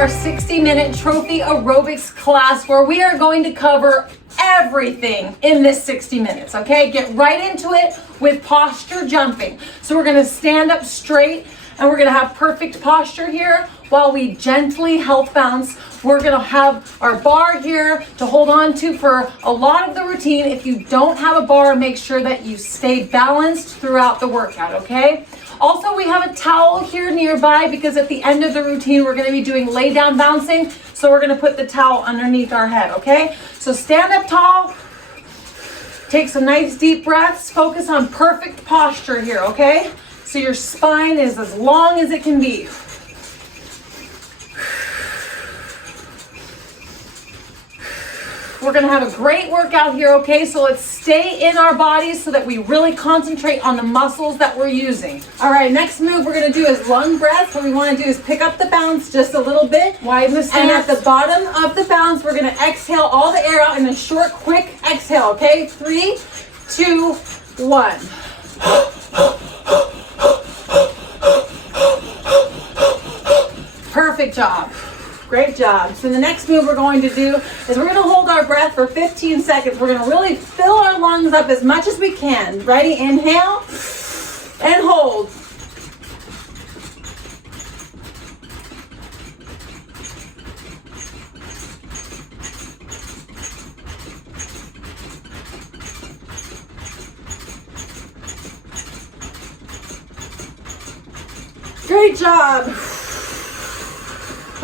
our 60-minute trophy aerobics class where we are going to cover everything in this 60 minutes, okay? Get right into it with posture jumping. So we're gonna stand up straight and we're gonna have perfect posture here while we gently health bounce. We're gonna have our bar here to hold on to for a lot of the routine. If you don't have a bar, make sure that you stay balanced throughout the workout, okay? Also, we have a towel here nearby because at the end of the routine, we're gonna be doing lay down bouncing. So we're gonna put the towel underneath our head, okay? So stand up tall, take some nice deep breaths, focus on perfect posture here, okay? So your spine is as long as it can be. We're gonna have a great workout here, okay? So let's stay in our bodies so that we really concentrate on the muscles that we're using. All right, next move we're gonna do is lung breath. What we wanna do is pick up the bounce just a little bit. Widen the stance. And at the bottom of the bounce, we're gonna exhale all the air out in a short, quick exhale, okay? 3, 2, 1. Perfect job. Great job. So the next move we're going to do is we're going to hold our breath for 15 seconds. We're going to really fill our lungs up as much as we can. Ready? Inhale and hold. Great job.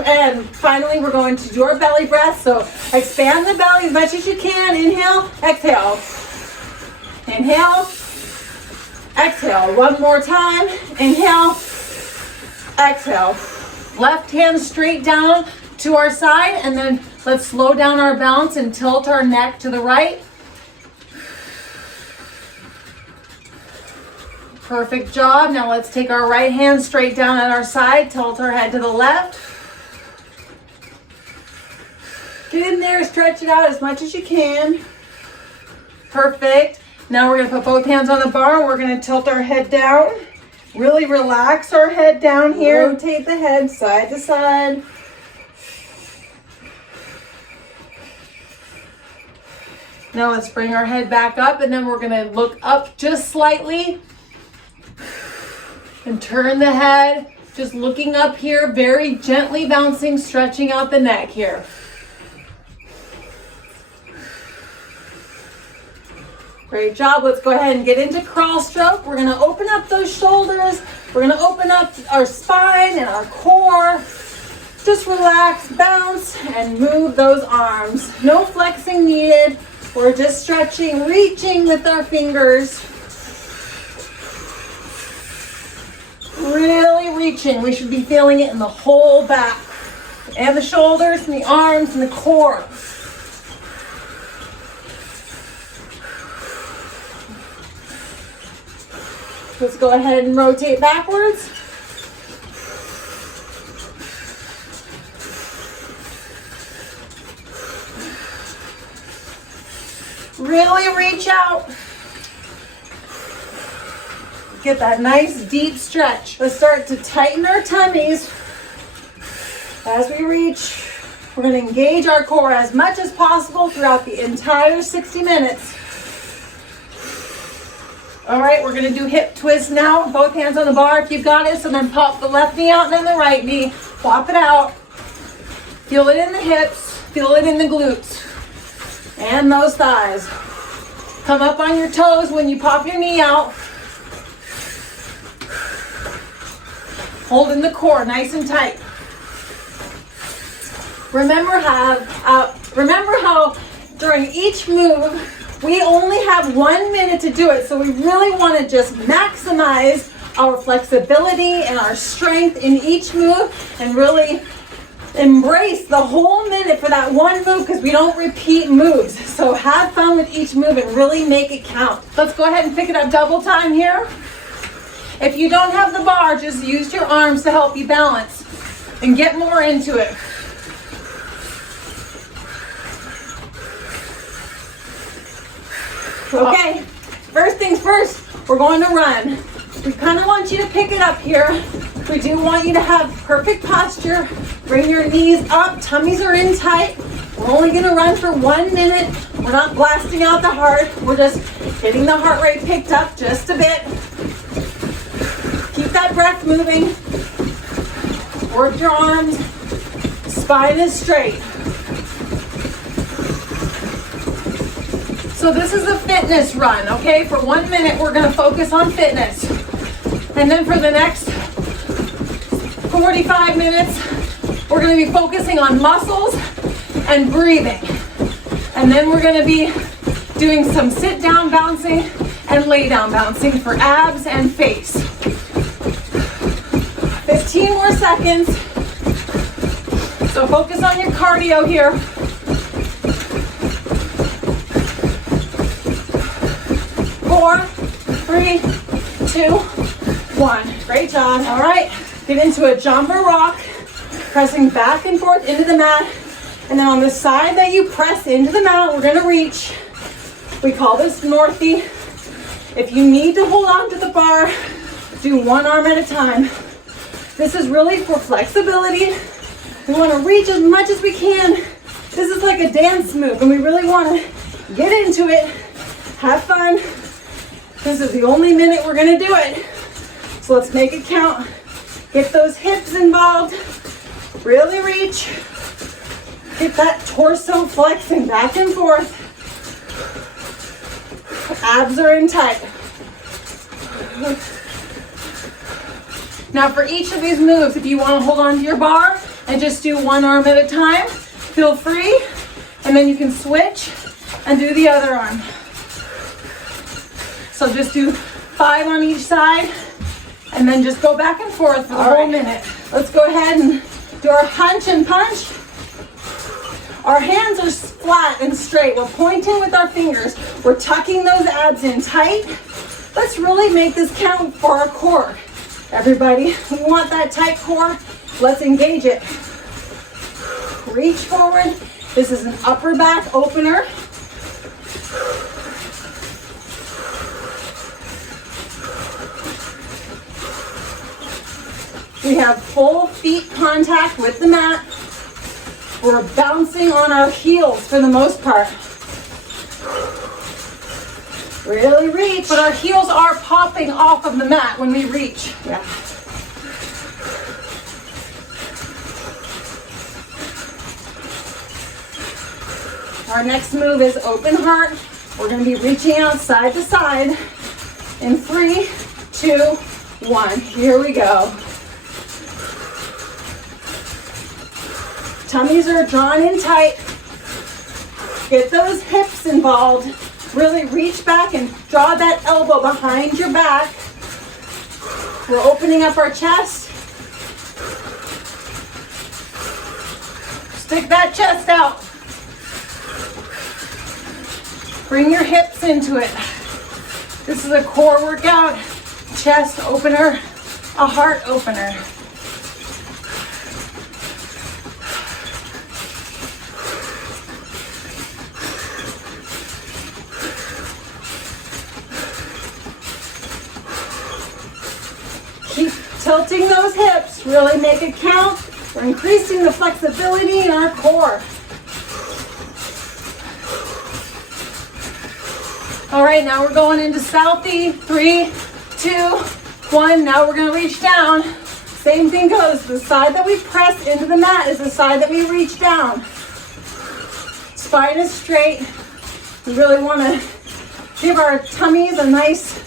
And finally, we're going to do our belly breath. So expand the belly as much as you can. Inhale, exhale. Inhale, exhale. One more time. Inhale, exhale. Left hand straight down to our side. And then let's slow down our bounce and tilt our neck to the right. Perfect job. Now let's take our right hand straight down at our side. Tilt our head to the left. Get in there, stretch it out as much as you can. Perfect. Now we're gonna put both hands on the bar and we're gonna tilt our head down. Really relax our head down here. Rotate the head side to side. Now let's bring our head back up and then we're gonna look up just slightly and turn the head. Just looking up here, very gently bouncing, stretching out the neck here. Great job. Let's go ahead and get into cross stroke. We're going to open up those shoulders. We're going to open up our spine and our core. Just relax, bounce, and move those arms. No flexing needed. We're just stretching, reaching with our fingers. Really reaching. We should be feeling it in the whole back and the shoulders and the arms and the core. Let's go ahead and rotate backwards. Really reach out. Get that nice deep stretch. Let's start to tighten our tummies as we reach. We're going to engage our core as much as possible throughout the entire 60 minutes. All right, we're gonna do hip twist now. Both hands on the bar if you've got it. So then pop the left knee out and then the right knee. Flop it out. Feel it in the hips. Feel it in the glutes. And those thighs. Come up on your toes when you pop your knee out. Holding the core nice and tight. Remember how during each move, we only have 1 minute to do it, so we really want to just maximize our flexibility and our strength in each move and really embrace the whole minute for that one move because we don't repeat moves. So have fun with each move and really make it count. Let's go ahead and pick it up double time here. If you don't have the bar, just use your arms to help you balance and get more into it. Okay, first things first, we're going to run. We kind of want you to pick it up here We do want you to have perfect posture. Bring your knees up, tummies are in tight. We're only gonna run for 1 minute. We're not blasting out the heart. We're just getting the heart rate picked up just a bit. Keep that breath moving. Work your arms. Spine is straight. So this is a fitness run, okay? For 1 minute, we're gonna focus on fitness. And then for the next 45 minutes, we're gonna be focusing on muscles and breathing. And then we're gonna be doing some sit down bouncing and lay down bouncing for abs and face. 15 more seconds. So focus on your cardio here. 4, 3, 2, 1. Great job. All right, get into a jump or rock, pressing back and forth into the mat. And then on the side that you press into the mat, we're gonna reach. We call this Northy. If you need to hold on to the bar, do one arm at a time. This is really for flexibility. We wanna reach as much as we can. This is like a dance move and we really wanna get into it, have fun. This is the only minute we're gonna do it. So let's make it count. Get those hips involved, really reach. Get that torso flexing back and forth. Abs are in tight. Now for each of these moves, if you want to hold on to your bar and just do one arm at a time, feel free. And then you can switch and do the other arm. So just do 5 on each side and then just go back and forth for the whole minute. Let's go ahead and do our hunch and punch. Our hands are flat and straight. We're pointing with our fingers. We're tucking those abs in tight. Let's really make this count for our core. Everybody, we want that tight core. Let's engage it. Reach forward. This is an upper back opener. We have full feet contact with the mat. We're bouncing on our heels for the most part. Really reach. But our heels are popping off of the mat when we reach. Yeah. Our next move is open heart. We're going to be reaching out side to side in 3, 2, 1. Here we go. Tummies are drawn in tight. Get those hips involved. Really reach back and draw that elbow behind your back. We're opening up our chest. Stick that chest out. Bring your hips into it. This is a core workout, chest opener, a heart opener. Keep tilting those hips, really make it count. We're increasing the flexibility in our core. All right, now we're going into Southie. 3, 2, 1. Now we're gonna reach down. Same thing goes. The side that we press into the mat is the side that we reach down. Spine is straight. We really wanna give our tummies a nice,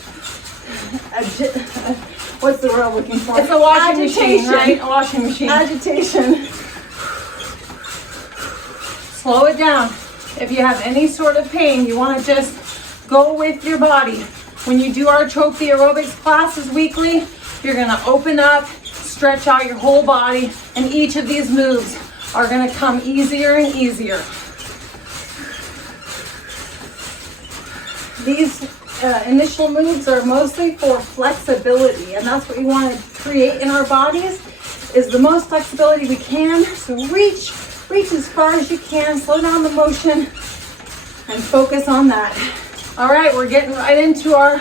what's the word I'm looking for? It's a washing machine, right? A washing machine. Agitation. Slow it down. If you have any sort of pain, you want to just go with your body. When you do our trophy aerobics classes weekly, you're going to open up, stretch out your whole body, and each of these moves are going to come easier and easier. These initial moves are mostly for flexibility, and that's what we want to create in our bodies, is the most flexibility we can. So reach as far as you can, slow down the motion, and focus on that. All right, we're getting right into our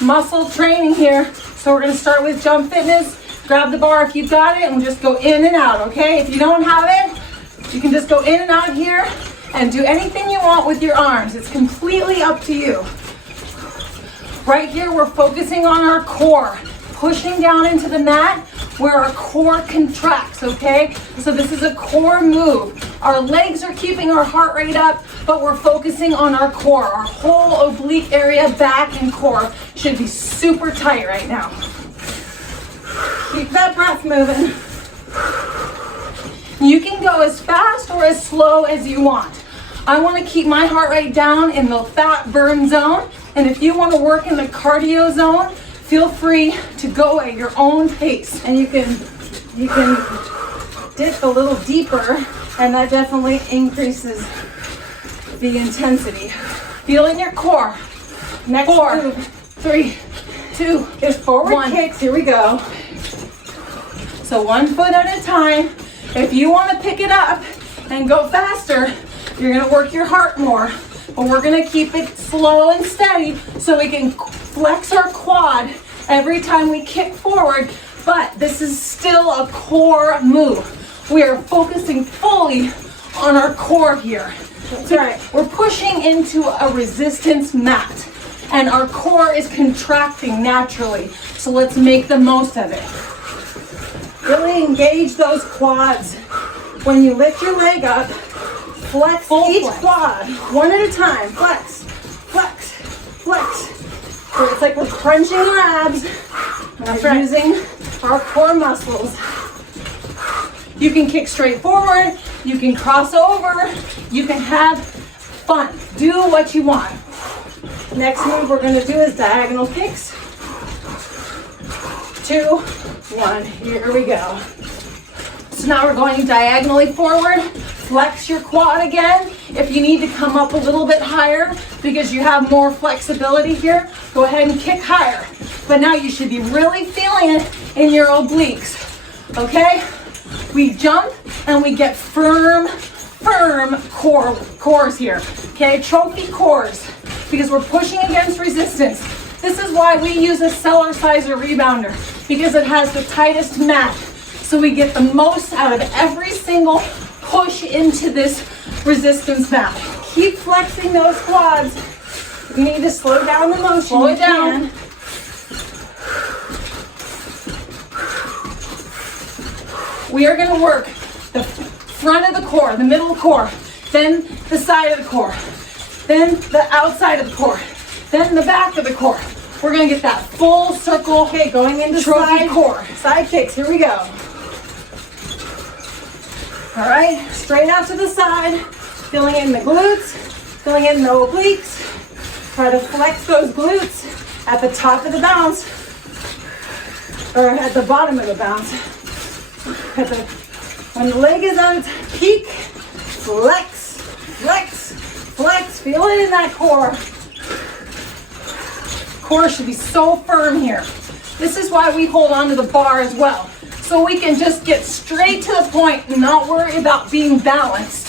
muscle training here. So we're gonna start with jump fitness. Grab the bar if you've got it and just go in and out, okay? If you don't have it, you can just go in and out here and do anything you want with your arms. It's completely up to you. Right here, we're focusing on our core, pushing down into the mat where our core contracts, okay? So this is a core move. Our legs are keeping our heart rate up, but we're focusing on our core. Our whole oblique area, back and core, should be super tight right now. Keep that breath moving. You can go as fast or as slow as you want. I want to keep my heart rate down in the fat burn zone, and if you want to work in the cardio zone, feel free to go at your own pace. And you can dip a little deeper, and that definitely increases the intensity. Feel in your core. Next 4, move. 3, 2, is forward 1. Kicks. Here we go. So 1 foot at a time. If you want to pick it up and go faster, you're going to work your heart more. But we're going to keep it slow and steady so we can flex our quad every time we kick forward. But this is still a core move. We are focusing fully on our core here. That's right. We're pushing into a resistance mat, and our core is contracting naturally. So let's make the most of it. Really engage those quads. When you lift your leg up, flex each quad, 1 at a time. Flex, flex, flex. So it's like we're crunching our abs. That's right. Using our core muscles. You can kick straight forward. You can cross over. You can have fun. Do what you want. Next move we're going to do is diagonal kicks. 2, 1. Here we go. So now we're going diagonally forward. Flex your quad again. If you need to come up a little bit higher because you have more flexibility here, go ahead and kick higher. But now you should be really feeling it in your obliques, okay? We jump and we get firm cores here, okay? Trophy cores, because we're pushing against resistance. This is why we use a Cellerciser rebounder, because it has the tightest mat. So we get the most out of every single push into this resistance mat. Keep flexing those quads. You need to slow down the motion. Slow it down. We are going to work the front of the core, the middle of the core, then the side of the core, then the outside of the core, then the back of the core. We're going to get that full circle. Okay, going into trophy core. Side kicks. Here we go. All right, straight out to the side, filling in the glutes, filling in the obliques. Try to flex those glutes at the top of the bounce, or at the bottom of the bounce. When the leg is on its peak, flex, flex, flex. Feel it in that core. Core should be so firm here. This is why we hold on to the bar as well. So we can just get straight to the point and not worry about being balanced.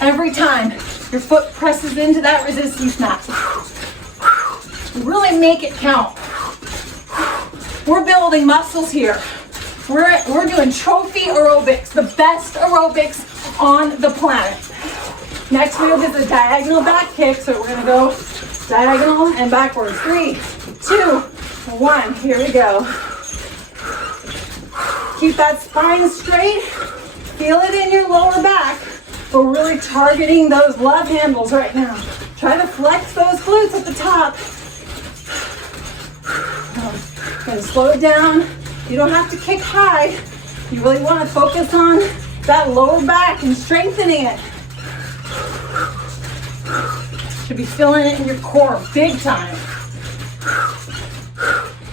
Every time your foot presses into that resistance mat. Really make it count. We're building muscles here. We're doing trophy aerobics, the best aerobics on the planet. Next move is a diagonal back kick, so we're gonna go diagonal and backwards. 3, 2, 1, here we go. Keep that spine straight. Feel it in your lower back. We're really targeting those love handles right now. Try to flex those glutes at the top. Gonna slow it down. You don't have to kick high. You really want to focus on that lower back and strengthening it. Should be feeling it in your core big time.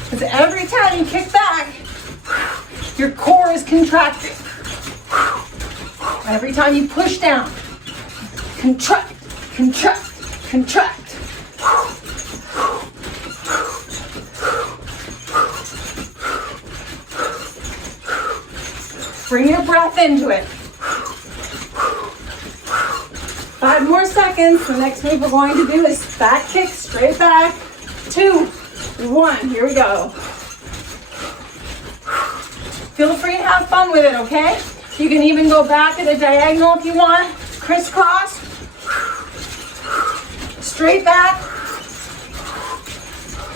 Because every time you kick back, your core is contracting. Every time you push down, contract, contract, contract. Bring your breath into it. 5 more seconds. The next move we're going to do is back kick, straight back. 2, 1. Here we go. Feel free to have fun with it, okay? You can even go back at a diagonal if you want. Crisscross. Straight back.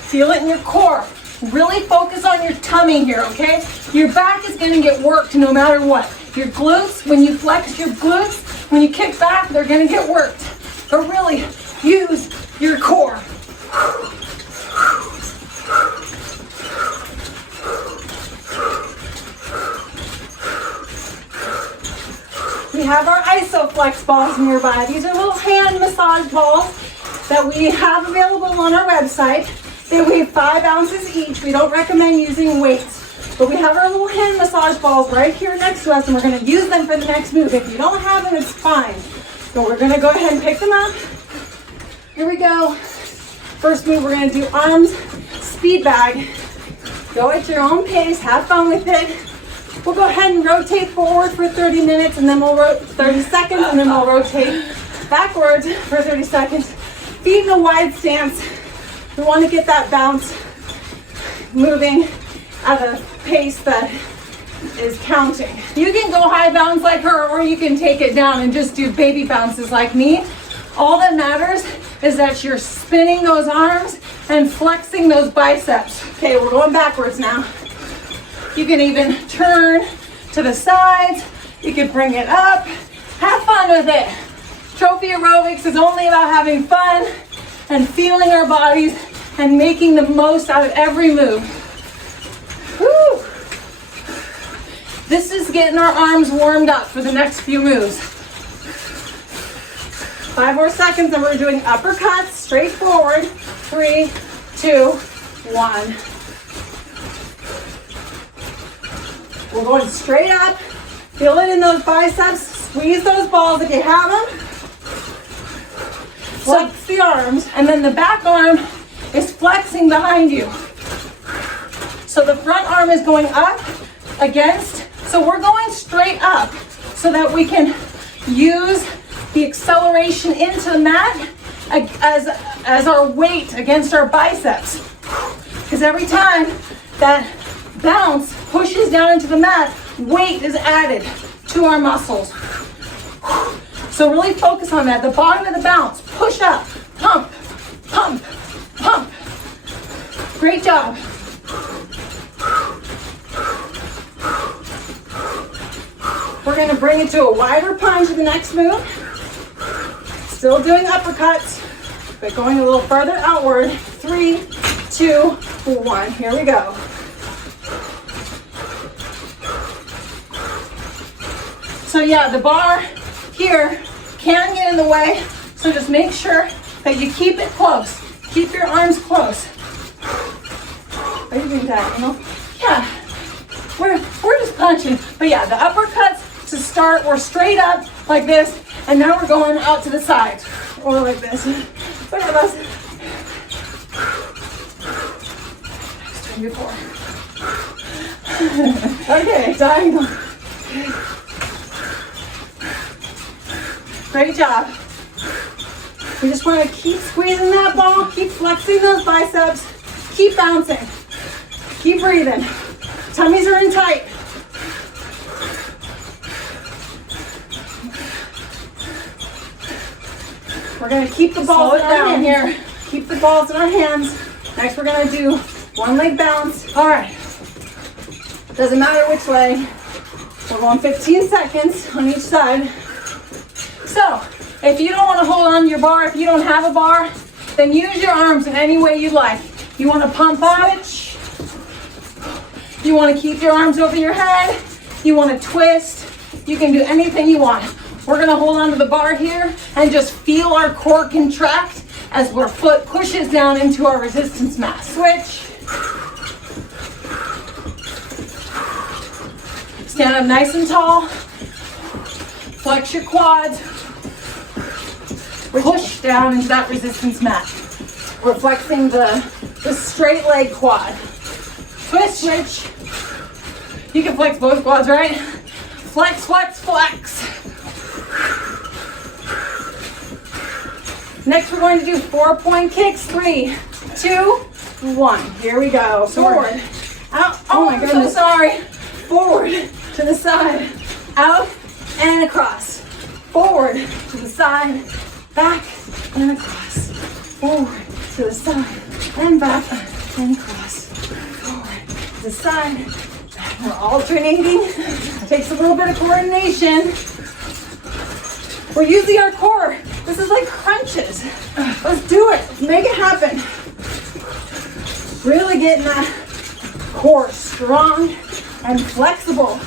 Feel it in your core. Really focus on your tummy here, okay? Your back is gonna get worked no matter what. Your glutes, when you flex your glutes, when you kick back, they're gonna get worked. But really, use your core. We have our IsoFlex balls nearby. These are little hand massage balls that we have available on our website. They weigh 5 ounces each. We don't recommend using weights, but we have our little hand massage balls right here next to us, and we're gonna use them for the next move. If you don't have them, it's fine. So we're gonna go ahead and pick them up. Here we go. First move, we're gonna do arms, speed bag. Go at your own pace, have fun with it. We'll go ahead and rotate forward for 30 minutes, and then we'll 30 seconds, and then we'll rotate backwards for 30 seconds. Feet in a wide stance. We want to get that bounce moving at a pace that is counting. You can go high bounce like her, or you can take it down and just do baby bounces like me. All that matters is that you're spinning those arms and flexing those biceps. Okay, we're going backwards now. You can even turn to the sides. You can bring it up. Have fun with it. Trophy aerobics is only about having fun and feeling our bodies and making the most out of every move. Whew. This is getting our arms warmed up for the next few moves. 5 more seconds and we're doing uppercuts, straight forward. 3, 2, 1. We're going straight up. Feel it in those biceps. Squeeze those balls if you have them. Flex the arms, and then the back arm is flexing behind you. So the front arm is going up against, so we're going straight up so that we can use the acceleration into the mat as our weight against our biceps. Because every time that bounce pushes down into the mat, weight is added to our muscles. So really focus on that. The bottom of the bounce, push up, pump, pump, pump. Great job. We're going to bring it to a wider punch in the next move. Still doing uppercuts, but going a little further outward. 3, 2, 1. Here we go. So yeah, the bar here can get in the way, so just make sure that you keep it close. Keep your arms close. Are you doing diagonal? Yeah, we're just punching. But yeah, the uppercuts to start, we're straight up like this, and now we're going out to the sides, or like this. Look at us. Before. Okay, diagonal. Great job. We just want to keep squeezing that ball, keep flexing those biceps, keep bouncing, keep breathing. Tummies are in tight. We're going to keep the balls in our hands here. Keep the balls in our hands. Next, we're going to do one leg bounce. All right. Doesn't matter which way. We're going 15 seconds on each side. So, if you don't want to hold on to your bar, if you don't have a bar, then use your arms in any way you like. You want to pump up, you want to keep your arms over your head, you want to twist, you can do anything you want. We're going to hold on to the bar here and just feel our core contract as our foot pushes down into our resistance mat. Switch. Stand up nice and tall. Flex your quads. Push down into that resistance mat. We're flexing the straight leg quad. Twist, switch. You can flex both quads, right? Flex, flex, flex. Next, we're going to do 4-point kicks. 3, 2, 1. Here we go. Forward. Out. Oh my goodness. I'm so sorry. Forward to the side. Out and across. Forward to the side. Back and across. Forward to the side and back and across. Forward to the side. We're alternating. It takes a little bit of coordination. We're using our core. This is like crunches. Let's do it. Let's make it happen. Really getting that core strong and flexible.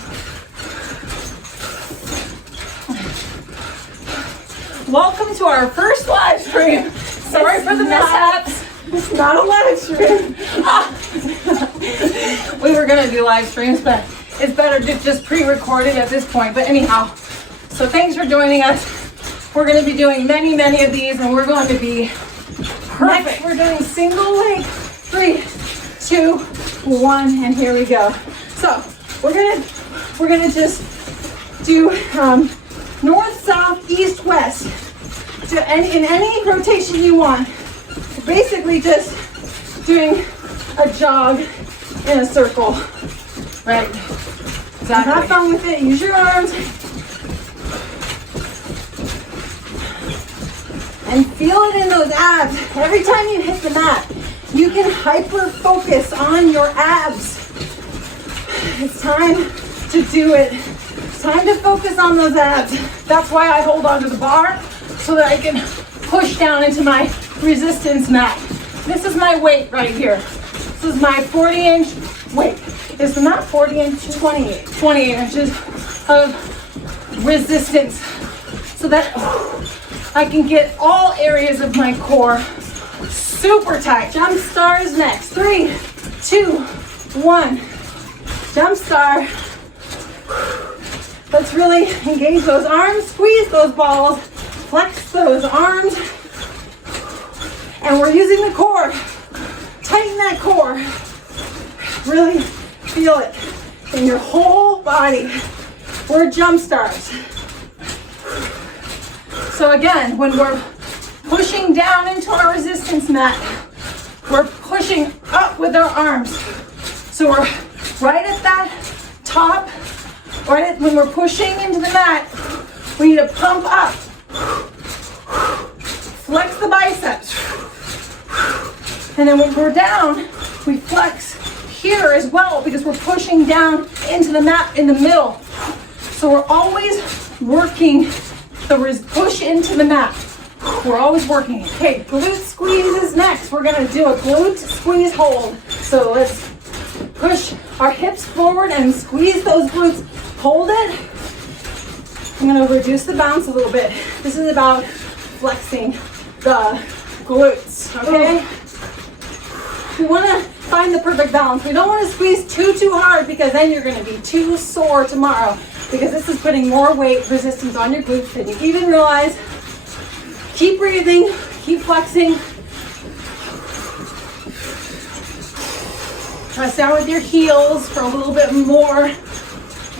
Welcome to our first live stream. Sorry for the mishaps. It's not a live stream. We were gonna do live streams, but it's better to just pre-record it at this point. But anyhow, so thanks for joining us. We're gonna be doing many, many of these, and we're going to be perfect. Next, we're doing single leg. 3, 2, 1, and here we go. So we're gonna just do north, south, east, west. So in any rotation you want. Basically just doing a jog in a circle. Right. Exactly. Have fun with it. Use your arms. And feel it in those abs. Every time you hit the mat, you can hyper focus on your abs. It's time to do it. It's time to focus on those abs. That's why I hold onto the bar so that I can push down into my resistance mat. This is my weight right here. This is my 40-inch weight. It's not 40 inch, 28 inches of resistance so that I can get all areas of my core super tight. Jump stars next. 3, 2, 1. Jump star. Let's really engage those arms, squeeze those balls, flex those arms. And we're using the core. Tighten that core. Really feel it in your whole body. We're jump stars. So again, when we're pushing down into our resistance mat, we're pushing up with our arms. So we're right at that top, when we're pushing into the mat, we need to pump up. Flex the biceps. And then when we're down, we flex here as well because we're pushing down into the mat in the middle. So we're always working the push into the mat. We're always working. Okay, glute squeeze is next. We're gonna do a glute squeeze hold. So let's push our hips forward and squeeze those glutes. Hold it. I'm gonna reduce the bounce a little bit. This is about flexing the glutes, okay? We wanna find the perfect balance. We don't wanna squeeze too hard because then you're gonna be too sore tomorrow because this is putting more weight resistance on your glutes than you even realize. Keep breathing, keep flexing. Press down with your heels for a little bit more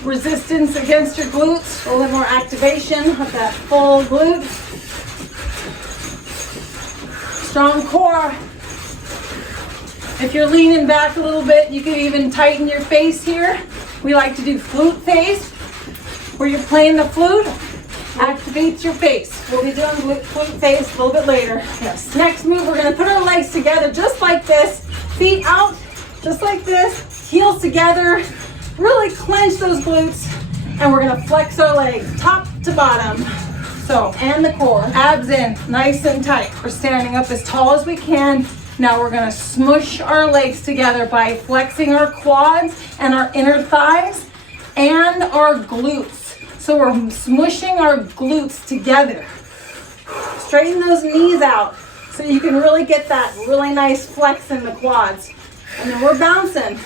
resistance against your glutes, a little bit more activation of that full glute. Strong core. If you're leaning back a little bit, you can even tighten your face here. We like to do flute face, where you're playing the flute, activates your face. We'll be doing flute face a little bit later. Yes. Next move, we're gonna put our legs together just like this, feet out, just like this, heels together, really clench those glutes, and we're gonna flex our legs top to bottom. So, and the core, abs in, nice and tight. We're standing up as tall as we can. Now we're gonna smush our legs together by flexing our quads and our inner thighs and our glutes. So we're smushing our glutes together. Straighten those knees out so you can really get that really nice flex in the quads. And then we're bouncing.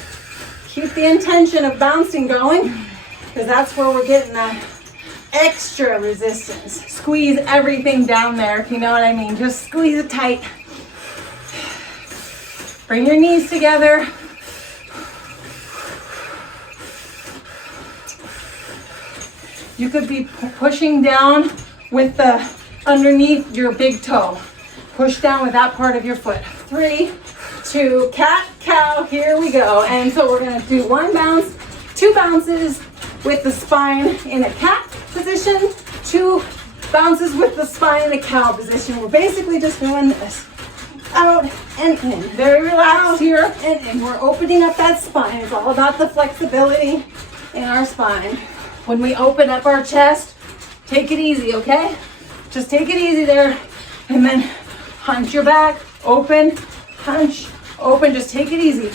Keep the intention of bouncing going because that's where we're getting that extra resistance. Squeeze everything down there, if you know what I mean. Just squeeze it tight. Bring your knees together. You could be pushing down with the underneath your big toe. Push down with that part of your foot. 3, to cat, cow. Here we go. And so we're gonna do 1 bounce, 2 bounces with the spine in a cat position, 2 bounces with the spine in a cow position. We're basically just doing this. Out and in. Very relaxed here. And in. We're opening up that spine. It's all about the flexibility in our spine. When we open up our chest, take it easy, okay? Just take it easy there. And then hunch your back, open, hunch, open. Just take it easy.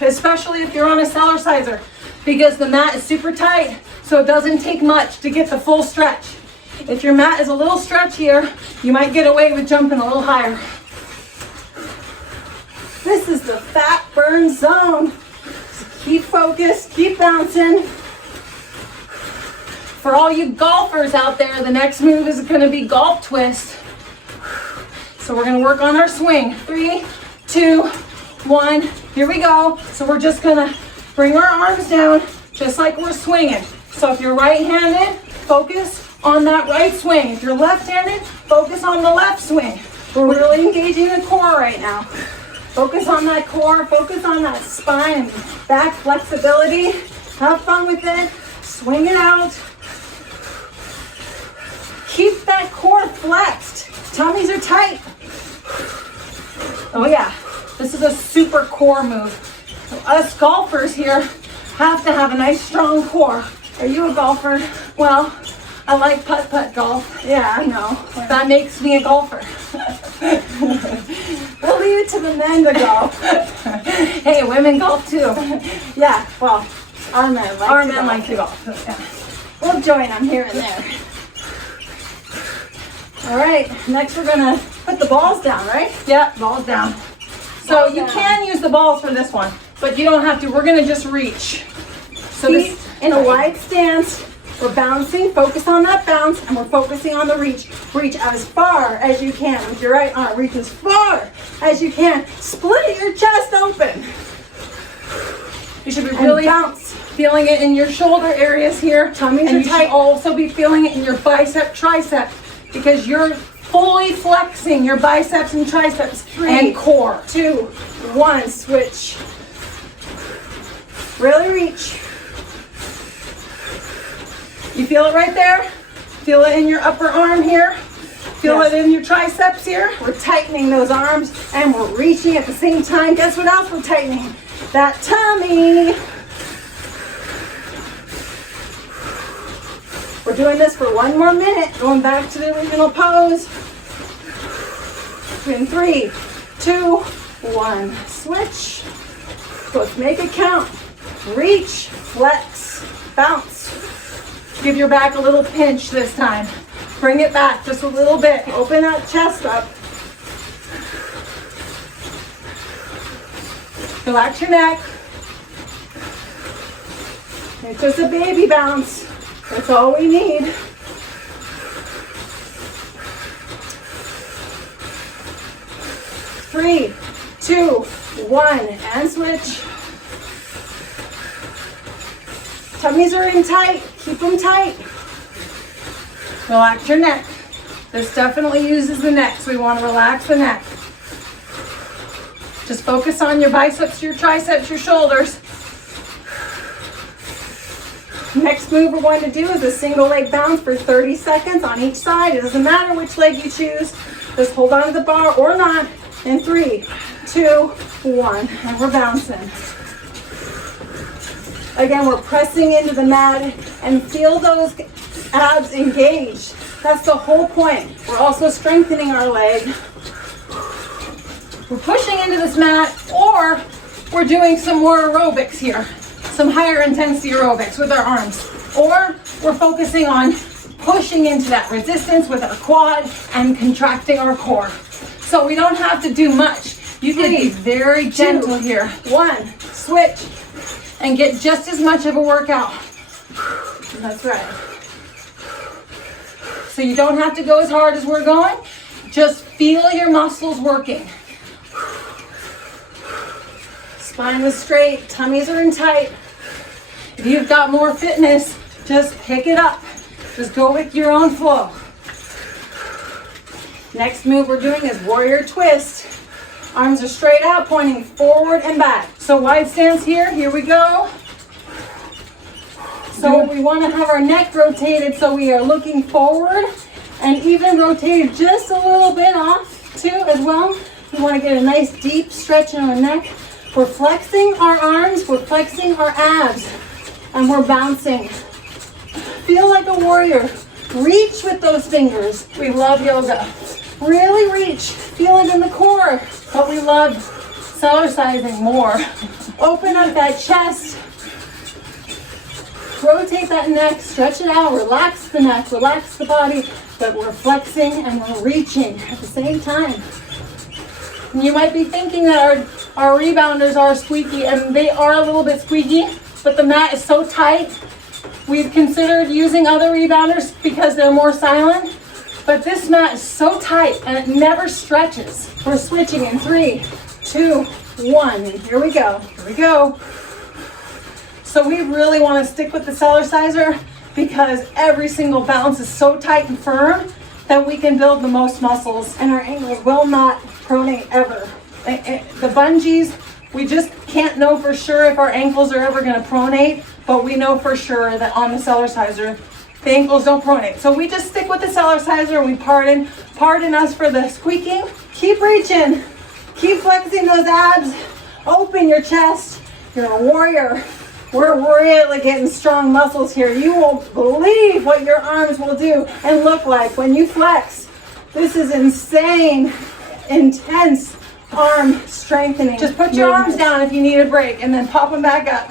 Especially if you're on a Cellerciser, because the mat is super tight, so it doesn't take much to get the full stretch. If your mat is a little stretchier, you might get away with jumping a little higher. This is the fat burn zone. So keep focused, keep bouncing. For all you golfers out there, the next move is going to be golf twist. So we're going to work on our swing. 3, 2, 1. Here we go. So we're just going to bring our arms down just like we're swinging. So if you're right-handed, focus on that right swing. If you're left-handed, focus on the left swing. We're really engaging the core right now. Focus on that core, focus on that spine and back flexibility. Have fun with it. Swing it out. Keep that core flexed. Tummies are tight. Oh yeah, this is a super core move. So us golfers here have to have a nice strong core. Are you a golfer? Well, I like putt-putt golf. Yeah, I know. That makes me a golfer. We'll leave it to the men to golf. Hey, women golf too. Yeah, well, our men like to golf. Yeah. We'll join them here and there. All right, next we're gonna put the balls down, right? Yep, balls down. So you can use the balls for this one, but you don't have to. We're gonna just reach. So Feet in a wide stance. We're bouncing, focus on that bounce, and we're focusing on the reach. Reach as far as you can with your right arm. Reach as far as you can. Split your chest open. You should be really bounce. Feeling it in your shoulder areas here. Tummies and are you tight. should also be feeling it in your bicep, tricep, because you're fully flexing your biceps and triceps 3, and core. 2, 1, switch. Really reach. You feel it right there? Feel it in your upper arm here? Feel Yes. it in your triceps here? We're tightening those arms and we're reaching at the same time. Guess what else we're tightening? That tummy. We're doing this for 1 more minute. Going back to the original pose. In 3, 2, 1. Switch. Let's make it count. Reach, flex, bounce. Give your back a little pinch this time. Bring it back just a little bit. Open that chest up. Relax your neck. It's just a baby bounce. That's all we need. Three, 2, 1, and switch. Tummies are in tight. Keep them tight. Relax your neck. This definitely uses the neck, so we want to relax the neck. Just focus on your biceps, your triceps, your shoulders. Next move we're going to do is a single leg bounce for 30 seconds on each side. It doesn't matter which leg you choose. Just hold on to the bar or not. In 3, 2, 1, and we're bouncing. Again, we're pressing into the mat and feel those abs engaged. That's the whole point. We're also strengthening our leg. We're pushing into this mat, or we're doing some more aerobics here. Some higher intensity aerobics with our arms. Or we're focusing on pushing into that resistance with our quad and contracting our core. So we don't have to do much. You can be very gentle here. 1, switch. And get just as much of a workout. That's right. So you don't have to go as hard as we're going. Just feel your muscles working. Spine is straight, tummies are in tight. If you've got more fitness, just pick it up. Just go with your own flow. Next move we're doing is warrior twist. Arms are straight out, pointing forward and back. So wide stance here. Here we go. So we want to have our neck rotated so we are looking forward, and even rotated just a little bit off too as well. We want to get a nice deep stretch in our neck. We're flexing our arms, we're flexing our abs, and we're bouncing. Feel like a warrior. Reach with those fingers. We love yoga. Really reach. Feel it in the core. But we love Cellercising more. Open up that chest. Rotate that neck, stretch it out, relax the neck, relax the body, but we're flexing and we're reaching at the same time. And you might be thinking that our rebounders are squeaky, and they are a little bit squeaky, but the mat is so tight. We've considered using other rebounders because they're more silent, but this mat is so tight and it never stretches. We're switching in 3, 2, 1. Here we go. Here we go. So we really want to stick with the Cellerciser because every single bounce is so tight and firm that we can build the most muscles, And our ankles will not pronate ever. the bungees, we just can't know for sure if our ankles are ever going to pronate, but we know for sure that on the Cellerciser, the ankles don't pronate. So we just stick with the Cellerciser, and we pardon us for the squeaking. Keep reaching. Keep flexing those abs. Open your chest. You're a warrior. We're really getting strong muscles here. You won't believe what your arms will do and look like when you flex. This is insane, intense arm strengthening. Just put your arms down if you need a break, and then pop them back up.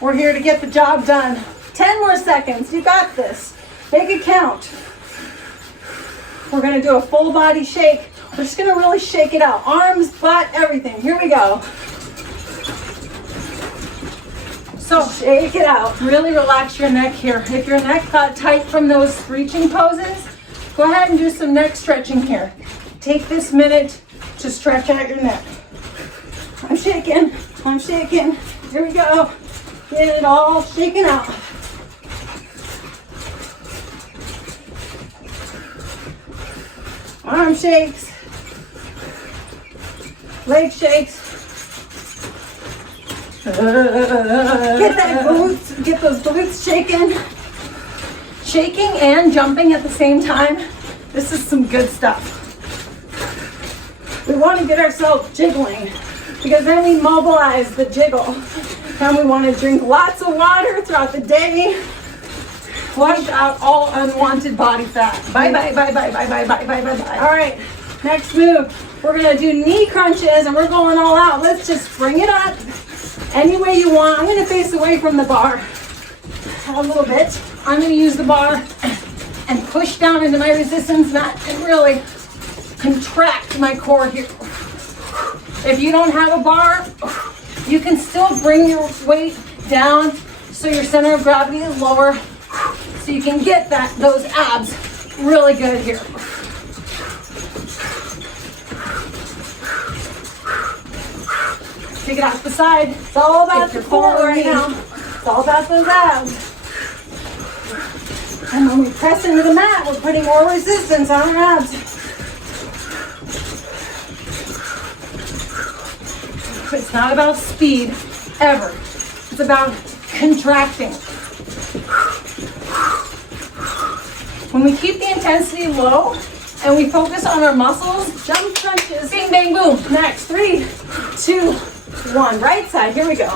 We're here to get the job done. 10 more seconds. You got this. Make it count. We're going to do a full body shake. We're just going to really shake it out. Arms, butt, everything. Here we go. So Shake it out. really relax your neck here. If your neck got tight from those reaching poses, go ahead and do some neck stretching here. Take this minute to stretch out your neck. I'm shaking. I'm shaking. Here we go. Get it all shaken out. Arm shakes. Leg shakes. Get that glutes, get those glutes shaking. Shaking and jumping at the same time. This is some good stuff. We want to get ourselves jiggling because then we mobilize the jiggle. And we want to drink lots of water throughout the day. Flush out all unwanted body fat. Bye, bye, bye, bye, bye, bye, bye, bye, bye, bye. All right, next move. We're going to do knee crunches and we're going all out. Let's just bring it up any way you want. I'm going to face away from the bar a little bit. I'm going to use the bar and push down into my resistance mat and really contract my core here. If you don't have a bar, you can still bring your weight down so your center of gravity is lower, so you can get those abs really good here. Take it out to the side. It's all about If the you're core following right me. now. It's all about those abs. And when we press into the mat, we're putting more resistance on our abs. It's not about speed, ever. It's about contracting. When we keep the intensity low and we focus on our muscles, Jump crunches. bing, bang, boom. Next, 3, 2, 1. Right side, here we go.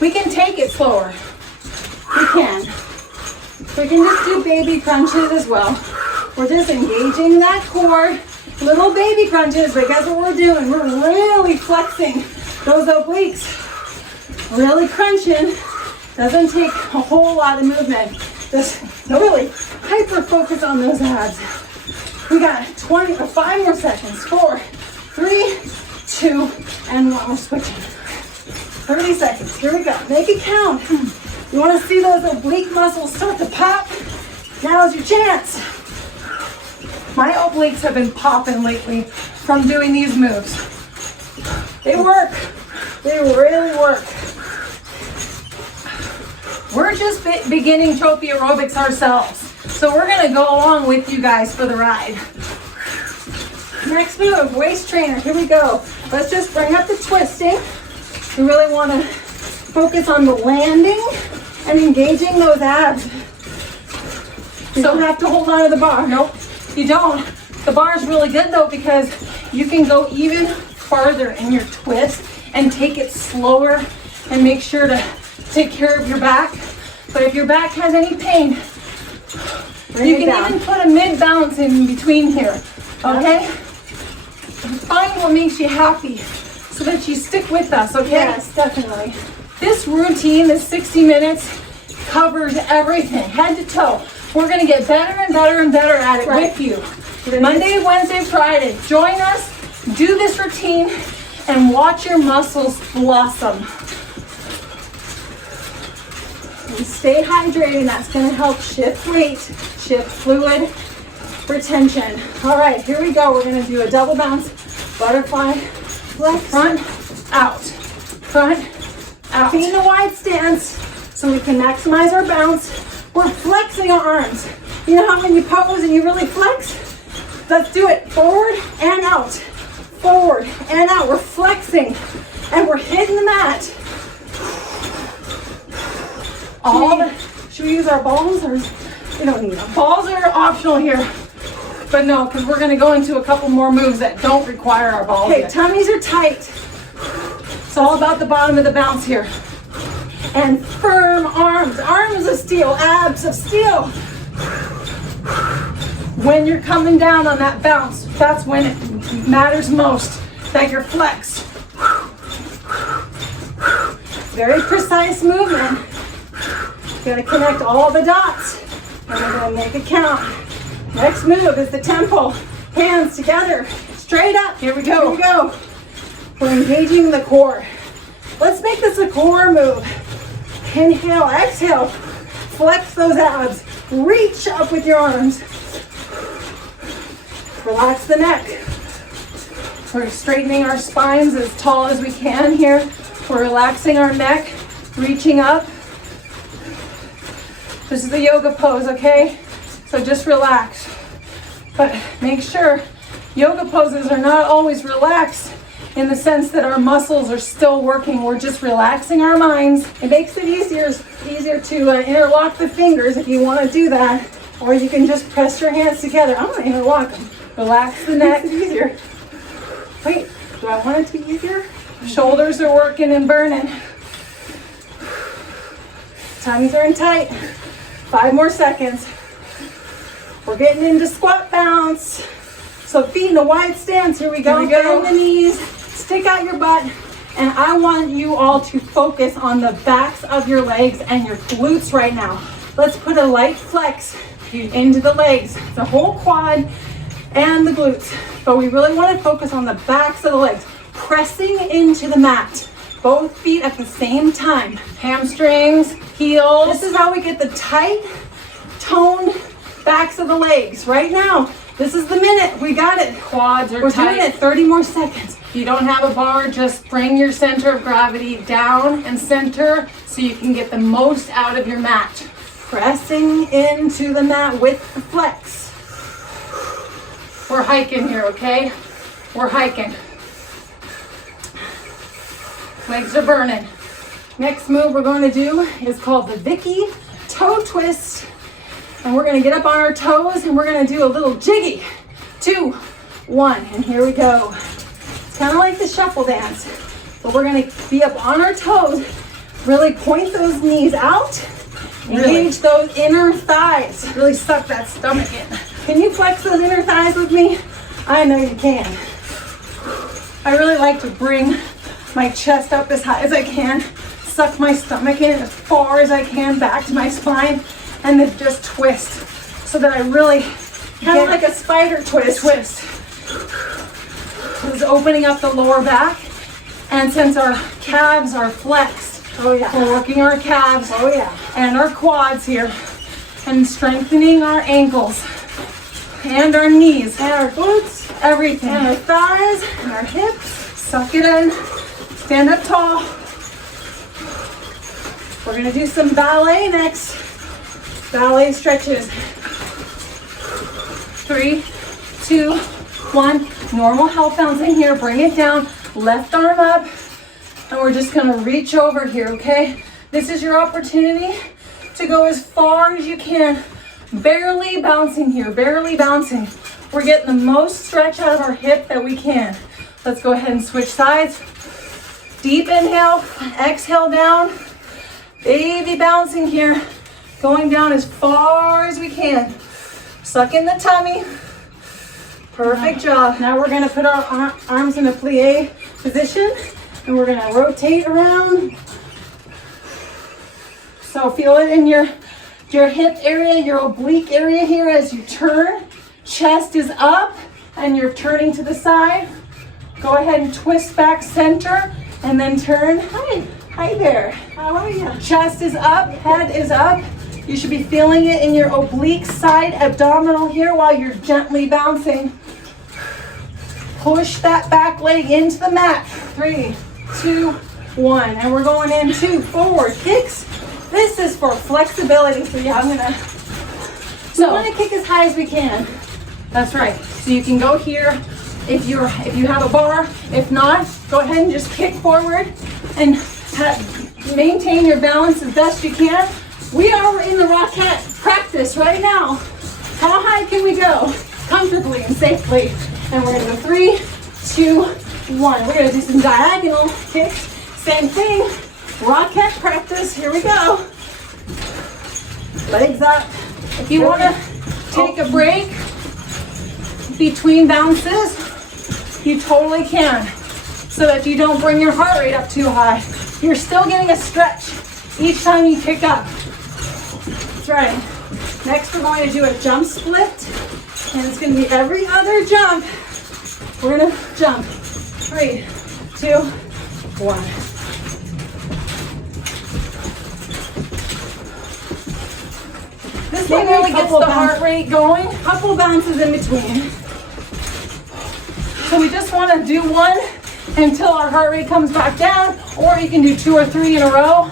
We can take it slower. We can. We can just do baby crunches as well. We're just engaging that core. Little baby crunches, but guess what we're doing? We're really flexing those obliques. Really crunching. Doesn't take a whole lot of movement. Just really hyper focus on those abs. We got 5 more seconds. 4, 3, 2, and 1. We're switching. 30 seconds. Here we go. Make it count. You want to see those oblique muscles start to pop? Now's your chance. My obliques have been popping lately from doing these moves. They work. They really work. We're just beginning trophy aerobics ourselves. So we're gonna go along with you guys for the ride. Next move, waist trainer. Here we go. Let's just bring up the twisting. We really want to focus on the landing and engaging those abs. You don't have to hold on to the bar. Nope, you don't. The bar is really good though because you can go even farther in your twist and take it slower and make sure to take care of your back. But if your back has any pain, you can even put a mid bounce in between here, okay? Find what makes you happy so that you stick with us, okay? Yes, definitely. This routine, this 60 minutes, covers everything, head to toe. We're gonna get better and better and better at it with you. Monday, Wednesday, Friday. Join us, do this routine, and watch your muscles blossom. And stay hydrated. That's going to help shift weight, shift fluid retention. All right, here we go. We're going to do a double bounce, butterfly, flex, Front, out, front, out. feet in a wide stance so we can maximize our bounce. We're flexing our arms. You know how when you pose and you really flex? Let's do it. Forward and out. Forward and out. We're flexing and we're hitting the mat. Should we use our balls or we don't need them? Balls are optional here, but no, because we're going to go into a couple more moves that don't require our balls. Okay, yet. tummies are tight. It's all about the bottom of the bounce here. And firm arms. Arms of steel, abs of steel. When you're coming down on that bounce, that's when it matters most, that you're flexed. Very precise movement. Gonna connect all the dots. And we're gonna make it count. Next move is the tempo. Hands together, straight up. Here we go. Here we go. We're engaging the core. Let's make this a core move. Inhale, exhale. Flex those abs. Reach up with your arms. Relax the neck. We're straightening our spines as tall as we can here. We're relaxing our neck, reaching up. This is the yoga pose, okay? So just relax. But make sure yoga poses are not always relaxed in the sense that our muscles are still working. We're just relaxing our minds. It makes it easier to interlock the fingers if you want to do that. Or you can just press your hands together. I'm going to interlock them. Relax the neck. Makes it easier. Wait, do I want it to be easier? Shoulders are working and burning. Tummies are in tight. 5 more seconds. We're getting into squat bounce. So feet in a wide stance. Here we go. Here we go. Bend the knees. Stick out your butt. And I want you all to focus on the backs of your legs and your glutes right now. Let's put a light flex into the legs, the whole quad and the glutes. But we really want to focus on the backs of the legs, pressing into the mat. Both feet at the same time. Hamstrings, heels. This is how we get the tight, toned backs of the legs. Right now, this is the minute. We got it. Quads are We're tight. doing it. 30 more seconds. If you don't have a bar, just bring your center of gravity down and center so you can get the most out of your mat. Pressing into the mat with the flex. We're hiking here, okay? We're hiking. Legs are burning. Next move we're going to do is called the Vicky Toe Twist. And we're going to get up on our toes and we're going to do a little jiggy. 2, 1, and here we go. It's kind of like the shuffle dance, but we're going to be up on our toes. Really point those knees out. Engage those inner thighs. Really suck that stomach in. Can you flex those inner thighs with me? I know you can. I really like to bring my chest up as high as I can, suck my stomach in as far as I can back to my spine, and then just twist so that I really Kind of like a spider twist. This is opening up the lower back, and since our calves are flexed, we're working our calves and our quads here, and strengthening our ankles and our knees And our glutes, everything. and our thighs, and our hips. Suck it in. Stand up tall. We're gonna do some ballet next. Ballet stretches. 3, 2, 1. Normal health bouncing here. Bring it down. Left arm up. And we're just gonna reach over here, okay? This is your opportunity to go as far as you can. Barely bouncing here, barely bouncing. We're getting the most stretch out of our hip that we can. Let's go ahead and switch sides. Deep inhale, exhale down. Baby bouncing here. Going down as far as we can. Suck in the tummy. Perfect job. Now we're gonna put our arms in a plie position and we're gonna rotate around. So feel it in your hip area, your oblique area here as you turn. Chest is up and you're turning to the side. Go ahead and twist back center and then turn. Hi there. How are you? Chest is up, head is up. You should be feeling it in your oblique side abdominal here while you're gently bouncing. Push that back leg into the mat. 3, 2, 1. And we're going into forward kicks. This is for flexibility. So yeah, we want to kick as high as we can. That's right. So you can go here if you have a bar. If not, go ahead and just kick forward and maintain your balance as best you can. We are in the Rockette practice right now. How high can we go? Comfortably and safely. And we're gonna go 3, 2, 1. We're gonna do some diagonal kicks. Same thing. Rockette practice. Here we go. Legs up. If you wanna take a break between bounces, you totally can. So that you don't bring your heart rate up too high. You're still getting a stretch each time you kick up. That's right. Next we're going to do a jump split. And it's going to be every other jump. We're going to jump. 3, 2, 1. This one really gets the heart rate going. Couple bounces in between. So we just want to do one until our heart rate comes back down, or you can do 2 or 3 in a row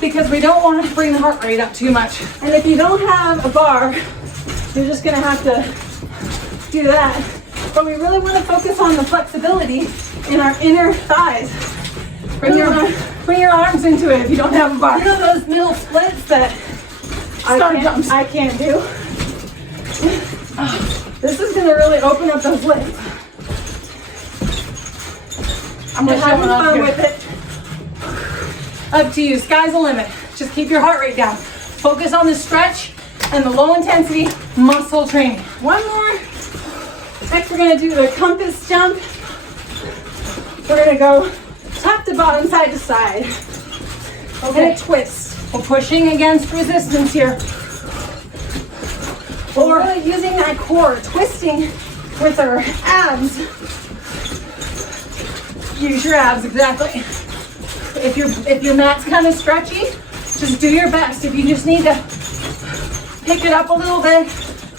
because we don't want to bring the heart rate up too much. And if you don't have a bar, you're just going to have to do that. But we really want to focus on the flexibility in our inner thighs. Bring your arms into it if you don't have a bar. You know those middle splits that I can't do? This is going to really open up those legs. I'm just having fun with it. Up to you. Sky's the limit. Just keep your heart rate down. Focus on the stretch and the low intensity muscle training. One more. Next we're going to do the compass jump. We're going to go top to bottom, side to side. Okay. And a twist. We're pushing against resistance here. Or really using that core, twisting with our abs. Use your abs, exactly. If your mat's kind of stretchy, just do your best. If you just need to pick it up a little bit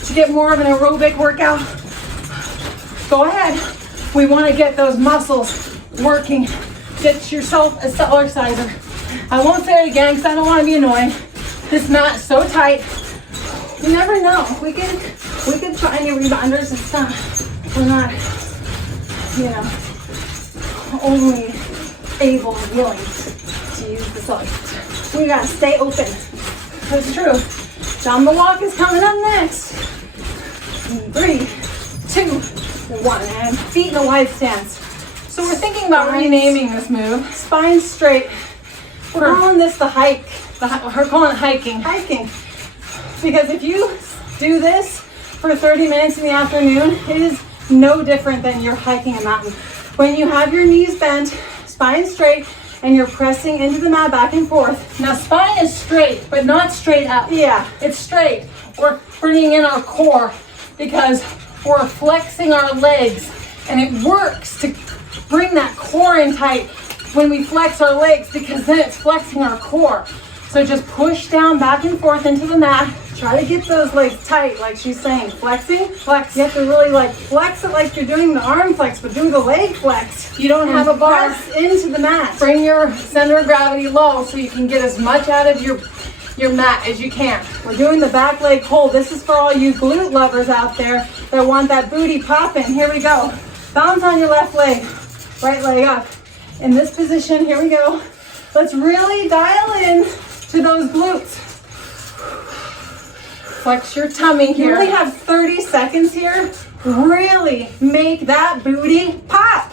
to get more of an aerobic workout, go ahead. We want to get those muscles working. Get yourself a Cellerciser. I won't say it again because I don't want to be annoying. This mat is so tight. You never know. We could try any rebounders and stuff. We're not, only able and willing to use the Cellerciser. We gotta stay open. That's true. Down the walk is coming up next. 3, 2, 1, and feet in a wide stance. So we're thinking about renaming this move. Spine straight. We're calling this the hike. We're calling it hiking. Hiking. Because if you do this for 30 minutes in the afternoon, it is no different than you're hiking a mountain. When you have your knees bent, spine straight, and you're pressing into the mat back and forth. Now spine is straight, but not straight up. Yeah, it's straight. We're bringing in our core because we're flexing our legs, and it works to bring that core in tight when we flex our legs because then it's flexing our core. So just push down back and forth into the mat. Try to get those legs tight, like she's saying. Flexing, flex. You have to really flex it like you're doing the arm flex, but do the leg flex. You don't have a bar. Press into the mat. Bring your center of gravity low so you can get as much out of your your mat as you can. We're doing the back leg hold. This is for all you glute lovers out there that want that booty popping. Here we go. Bounce on your left leg, right leg up. In this position, here we go. Let's really dial in to those glutes. Flex your tummy You here. only have 30 seconds here. Really make that booty pop.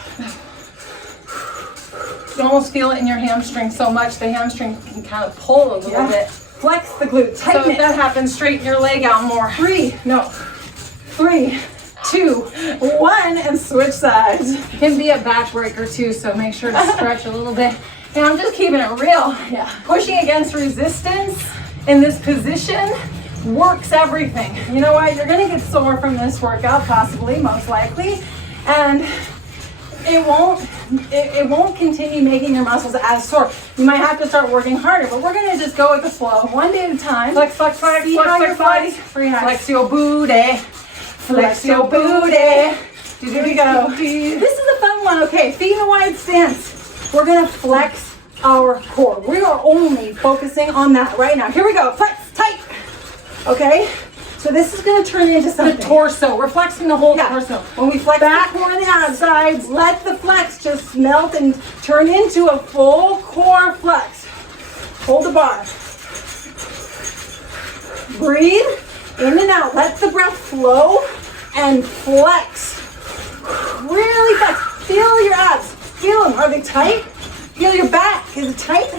You almost feel it in your hamstring so much, the hamstring can kind of pull a little bit. Flex the glute, So tighten if that happens, straighten your leg out more. 3, 2, 1, and switch sides. It can be a backbreaker too, so make sure to stretch a little bit. And I'm just keeping it real. Yeah. Pushing against resistance in this position works everything. You know what? You're gonna get sore from this workout, possibly, most likely, and it won't continue making your muscles as sore. You might have to start working harder, but we're gonna just go with the flow, one day at a time. Flex, flex, flex, See flex, how flex, your flex. body's reacts. Flex your booty. Flex your booty. Here we go. This is a fun one. Okay, feet in a wide stance. We're gonna flex our core. We are only focusing on that right now. Here we go. Flex, tight. Okay, so this is gonna turn into The something. torso. We're flexing the whole Yeah. torso. When we flex back, core and the outsides, let the flex just melt and turn into a full core flex. Hold the bar. Breathe in and out. Let the breath flow and flex. Really flex. Feel your abs. Feel them. Are they tight? Feel your back. Is it tight?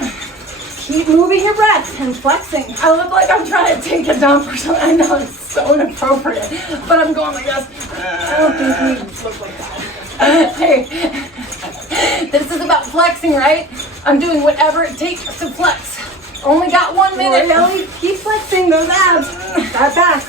Keep moving your breath and flexing. I look like I'm trying to take a dump or something. I know it's so inappropriate, but I'm going like this. I don't think we look like that. Hey, this is about flexing, right? I'm doing whatever it takes to flex. Only got 1 minute. Really keep flexing those abs. That back.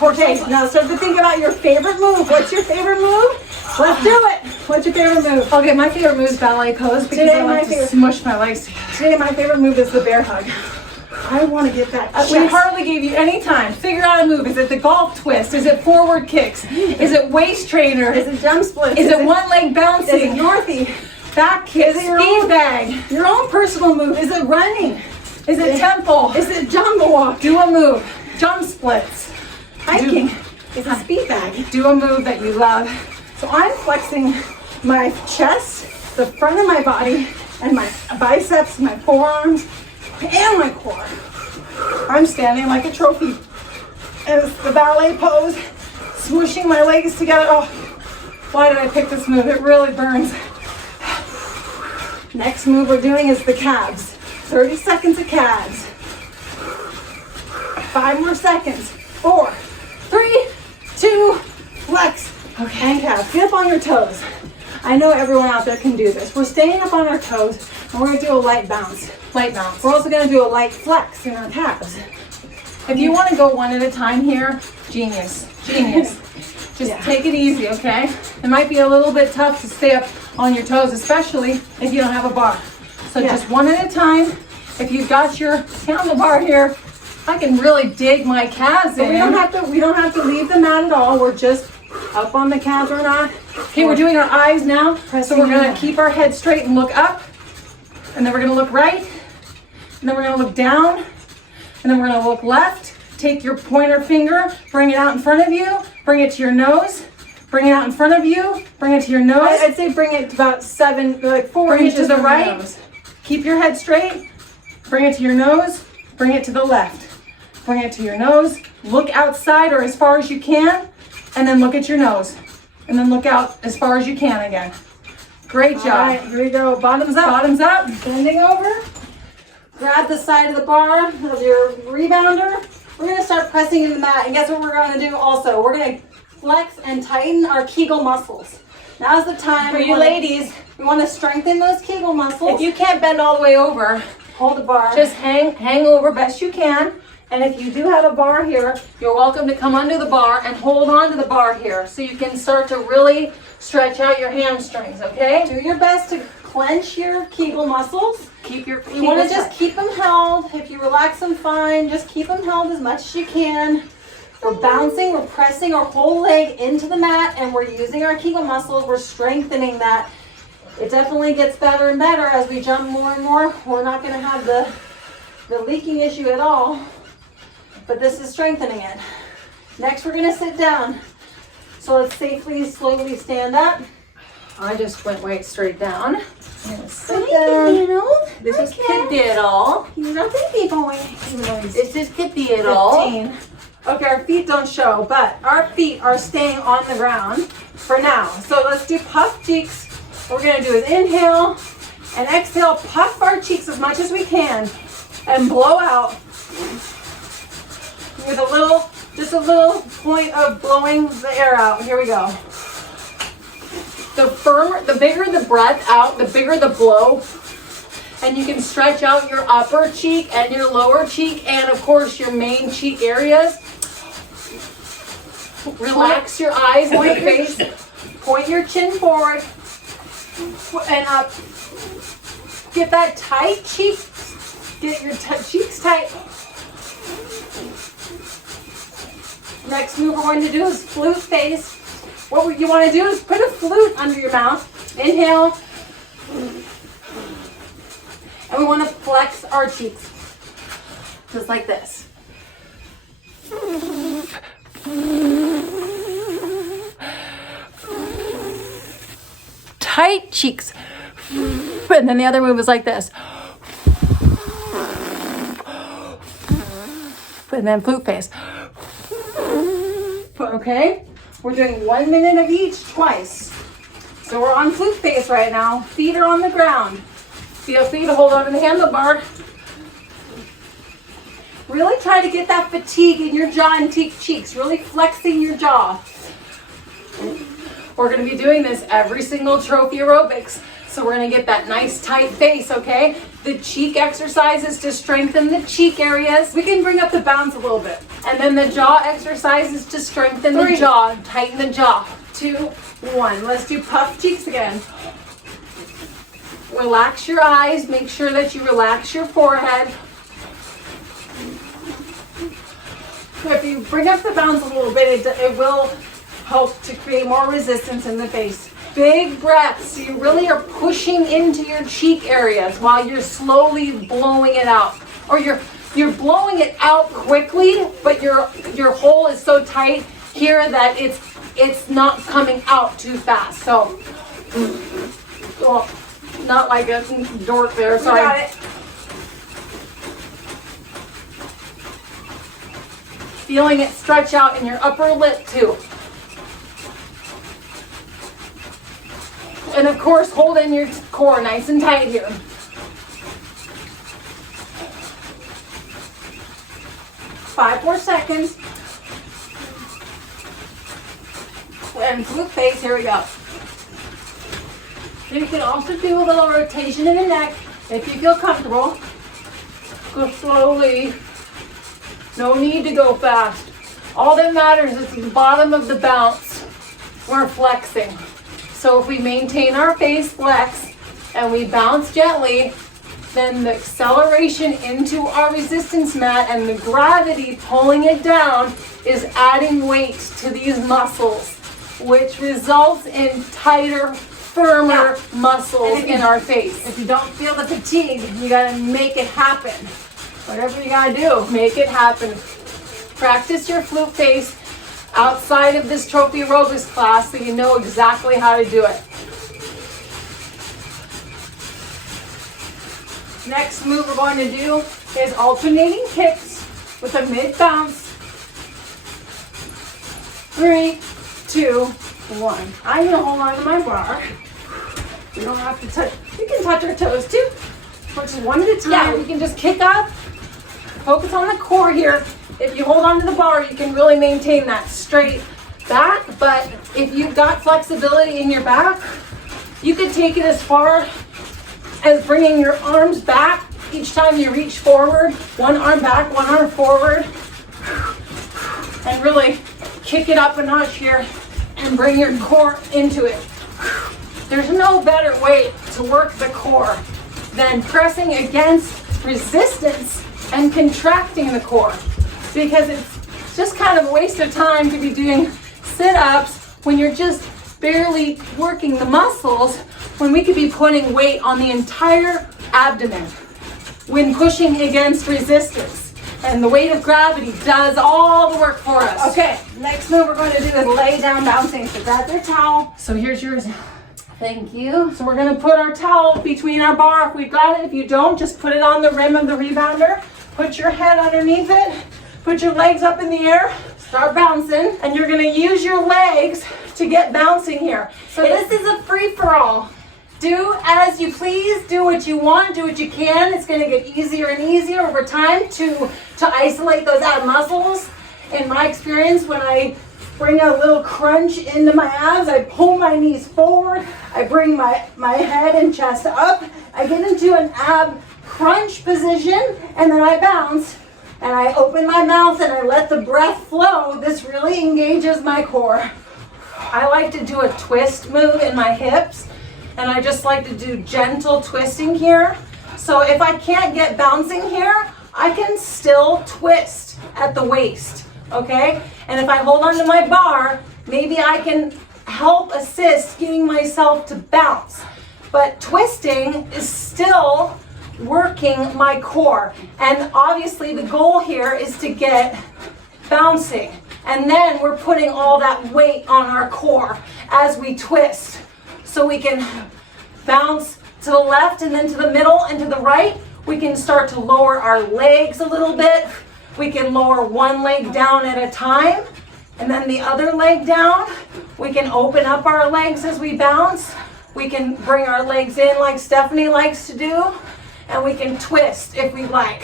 Okay, now start to think about your favorite move. What's your favorite move? Let's do it. What's your favorite move? Okay, my favorite move is ballet pose because Today I like my to favorite- smush my legs together. Today my favorite move is the bear hug. I want to get that chest. We hardly gave you any time. Figure out a move. Is it the golf twist? Is it forward kicks? Is it waist trainer? Is it jump splits? Is it one leg Is it bouncing? Northy? Back kick? Is it your Speed own bag? Your own personal move. Is it running? Is it tempo? Is it jumbo walk? Do a move. Jump splits. Hiking? Is it speed bag? Do a move that you love. So I'm flexing my chest, the front of my body, and my biceps, my forearms, and my core. I'm standing like a trophy. And it's the ballet pose, smooshing my legs together. Oh, Why did I pick this move? It really burns. next move we're doing is the calves. 30 seconds of calves. 5 more seconds. 4, 3, 2, flex. Okay, and calves. Get up on your toes. I know everyone out there can do this. We're staying up on our toes, and we're gonna do a light bounce. Light bounce. We're also gonna do a light flex in our calves. If you want to go one at a time here, genius. Genius. Just Yeah. take it easy, okay? It might be a little bit tough to stay up on your toes, especially if you don't have a bar. So Yeah. just one at a time. If you've got your handlebar here, I can really dig my calves So in. we don't have to leave the mat at all. We're just up on the calves or not. Okay, we're doing our eyes now. So Pressing we're gonna in. keep our head straight and look up. And then we're gonna look right. And then we're gonna look down. And then we're gonna look left. Take your pointer finger, bring it out in front of you, bring it to your nose, bring it out in front of you, bring it to your nose, I'd say bring it to about 4 bring it to inches the from right. your nose. Keep your head straight, bring it to your nose, bring it to the left. Bring it to your nose, look outside or as far as you can, and then look at your nose. And then look out as far as you can again. Great job. All right, here we go. Bottoms up. Bottoms up. Bending over. Grab the side of the bar of your rebounder. We're gonna start pressing into the mat, and guess what we're gonna do also? We're gonna flex and tighten our Kegel muscles. Now's the time. For you ladies, we wanna strengthen those Kegel muscles. if you can't bend all the way over, hold the bar. just hang over best you can. And if you do have a bar here, you're welcome to come under the bar and hold on to the bar here so you can start to really stretch out your hamstrings, okay? do your best to clench your Kegel muscles. Keep your You want to just keep them held. If you relax them, fine. Just keep them held as much as you can. We're bouncing, we're pressing our whole leg into the mat, and we're using our Kegel muscles. We're strengthening that. It definitely gets better and better as we jump more and more. We're not going to have the the leaking issue at all, but this is strengthening it. Next, we're gonna sit down. So let's safely, slowly stand up. I just went right straight down. I'm gonna sit Hi, down. Donald. This is Kid Diddle. He's a baby boy. This is Kid Diddle. 15. Okay, our feet don't show, but our feet are staying on the ground for now. So let's do puff cheeks. What we're gonna do is inhale and exhale, puff our cheeks as much as we can and blow out with just a little point of blowing the air out. Here we go. The bigger the breath out, the bigger the blow. And you can stretch out your upper cheek and your lower cheek and of course your main cheek areas. Relax your eyes and your face. Point your chin forward and up. Get that tight cheek. Get your cheeks tight. Next move we're going to do is flute face. What you want to do is put a flute under your mouth. Inhale. And we want to flex our cheeks. Just like this. Tight cheeks. And then the other move is like this. And then flute face. Okay? We're doing 1 minute of each twice. So we're on flute face right now. Feet are on the ground. Feel free to hold on to the handlebar. Really try to get that fatigue in your jaw and cheeks. Really flexing your jaw. We're going to be doing this every single trophy aerobics. So we're going to get that nice tight face, okay? The cheek exercises to strengthen the cheek areas. We can bring up the bounce a little bit. And then the jaw exercises to strengthen the jaw, tighten the jaw. 2, 1. Let's do puff cheeks again. Relax your eyes. Make sure that you relax your forehead. If you bring up the bounce a little bit, it will help to create more resistance in the face. Big breaths. So you really are pushing into your cheek areas while you're slowly blowing it out. Or you're blowing it out quickly, but your hole is so tight here that it's not coming out too fast. So, well, not like a dork there. Sorry. You got it. Feeling it stretch out in your upper lip too. And of course, hold in your core nice and tight here. Five more seconds. And flute face, here we go. You can also do a little rotation in the neck if you feel comfortable. Go slowly. No need to go fast. All that matters is the bottom of the bounce. We're flexing. So if we maintain our face flex and we bounce gently, then the acceleration into our resistance mat and the gravity pulling it down is adding weight to these muscles, which results in tighter, firmer muscles in our face. If you don't feel the fatigue, you gotta make it happen. Whatever you gotta do, make it happen. Practice your flute face outside of this trophy aerobics class so you know exactly how to do it. Next move we're going to do is alternating kicks with a mid bounce. 3, 2, 1. I'm gonna hold on to my bar. We don't have to touch. We can touch our toes too. But just one at a time. Yeah, you can just kick up, focus on the core here. If you hold on to the bar, you can really maintain that straight back. But if you've got flexibility in your back, you could take it as far as bringing your arms back each time you reach forward. One arm back, one arm forward. And really kick it up a notch here and bring your core into it. There's no better way to work the core than pressing against resistance and contracting the core, because it's just kind of a waste of time to be doing sit-ups when you're just barely working the muscles, when we could be putting weight on the entire abdomen. when pushing against resistance. And the weight of gravity does all the work for us. Okay, next move we're going to do is lay down bouncing. So grab your towel. So here's yours. Thank you. So we're gonna put our towel between our bar if we've got it. If you don't, just put it on the rim of the rebounder. Put your head underneath it. Put your legs up in the air. Start bouncing. And you're gonna use your legs to get bouncing here. So this is a free-for-all. Do as you please, do what you want, do what you can. It's gonna get easier and easier over time to isolate those ab muscles. In my experience, when I bring a little crunch into my abs, I pull my knees forward, I bring my head and chest up, I get into an ab crunch position, and then I bounce, and I open my mouth and I let the breath flow. This really engages my core. I like to do a twist move in my hips, and I just like to do gentle twisting here. So if I can't get bouncing here, I can still twist at the waist, okay? And if I hold on to my bar, maybe I can help assist getting myself to bounce. But twisting is still working my core. And obviously the goal here is to get bouncing. And then we're putting all that weight on our core as we twist. So we can bounce to the left and then to the middle and to the right. We can start to lower our legs a little bit. We can lower one leg down at a time and then the other leg down. We can open up our legs as we bounce. We can bring our legs in like Stephanie likes to do, and we can twist if we like.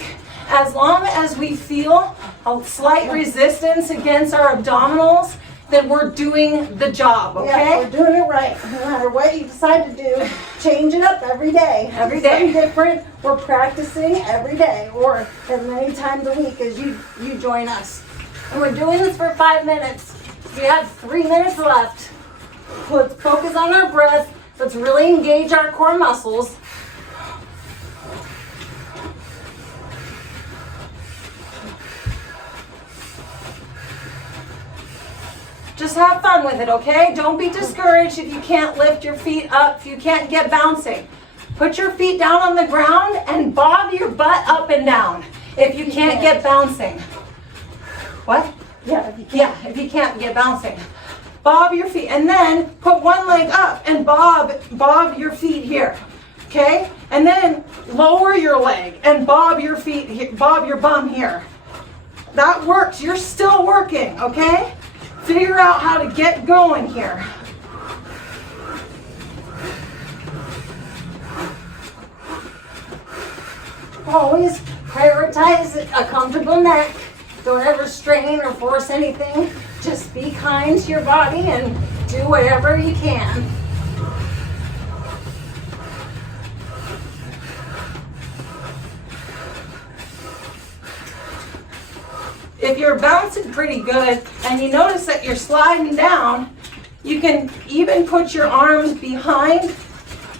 As long as we feel a slight resistance against our abdominals, then we're doing the job, okay? Yeah, we're doing it right. No matter what you decide to do, change it up every day. Every day. Something different. We're practicing every day, or as many times a week as you join us. And we're doing this for 5 minutes. We have 3 minutes left. Let's focus on our breath. Let's really engage our core muscles. Just have fun with it, okay? Don't be discouraged if you can't lift your feet up, if you can't get bouncing. Put your feet down on the ground and bob your butt up and down if you can't get bouncing. What? Yeah, if you can't. Yeah, if you can't get bouncing. Bob your feet and then put one leg up and bob your feet here, okay? And then lower your leg and bob your feet, bob your bum here. That works. You're still working, okay? Figure out how to get going here. Always prioritize a comfortable neck. Don't ever strain or force anything. Just be kind to your body and do whatever you can. If you're bouncing pretty good and you notice that you're sliding down, you can even put your arms behind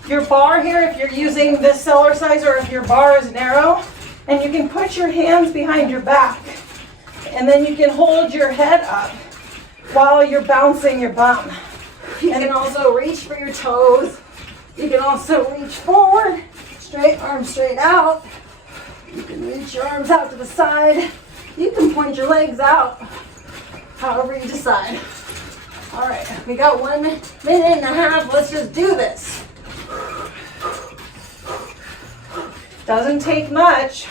your bar here if you're using this Cellerciser or if your bar is narrow. And you can put your hands behind your back. And then you can hold your head up while you're bouncing your bum. You can also reach for your toes. You can also reach forward, straight arms straight out. You can reach your arms out to the side. You can point your legs out, however you decide. All right, we got 1 minute and a half. Let's just do this. Doesn't take much.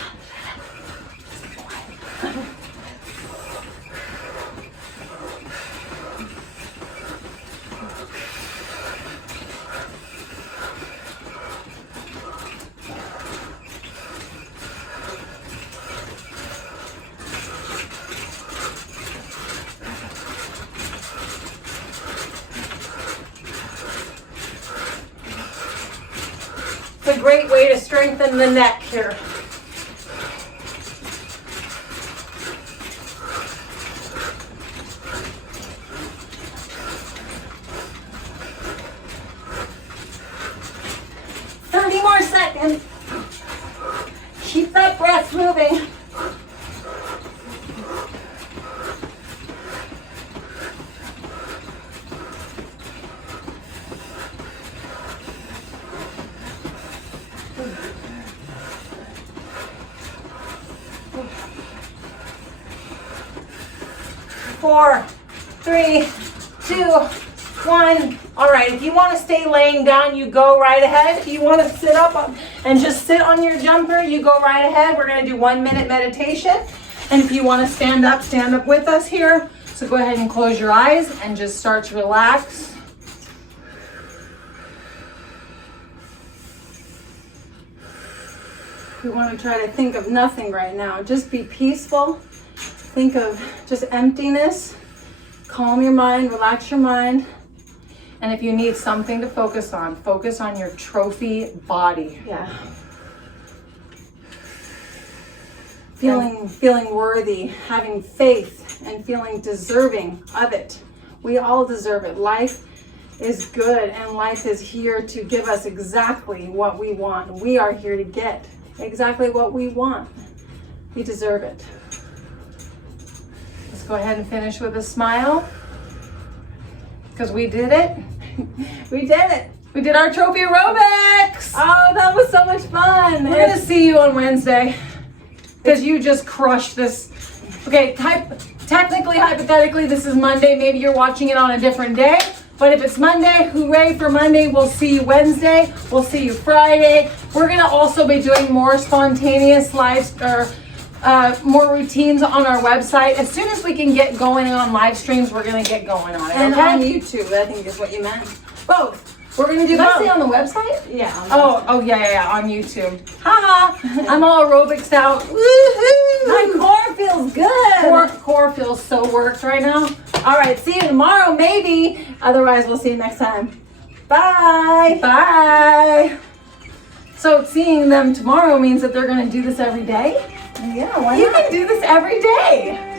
It's a great way to strengthen the neck here. More seconds. Keep that breath moving. 4, 3, 2, 1. All right, if you want to stay laying down, you go right ahead. If you want to sit up and just sit on your jumper, you go right ahead. We're going to do 1 minute meditation. And if you want to stand up with us here. So go ahead and close your eyes and just start to relax. We want to try to think of nothing right now. Just be peaceful. Think of just emptiness. Calm your mind, relax your mind. And if you need something to focus on your trophy body. Yeah. Feeling worthy, having faith, and feeling deserving of it. We all deserve it. Life is good, and life is here to give us exactly what we want. We are here to get exactly what we want. We deserve it. Let's go ahead and finish with a smile. Because we did it. We did it. We did our trophy aerobics. Oh, that was so much fun. We're going to see you on Wednesday. Because you just crushed this. Okay, technically, hypothetically, this is Monday. Maybe you're watching it on a different day. But if it's Monday, hooray for Monday. We'll see you Wednesday. We'll see you Friday. We're going to also be doing more spontaneous lives or more routines on our website. As soon as we can get going on live streams, we're going to get going on it. And okay? on YouTube, I think is what you meant. Both. We're going to do Did I both. say on the website? Yeah. Yeah, on YouTube. Haha. I'm all aerobics out. Woohoo! My core feels good. Core feels so worked right now. All right, see you tomorrow, maybe. Otherwise, we'll see you next time. Bye. Bye. So seeing them tomorrow means that they're going to do this every day? Yeah, why You not? can do this every day.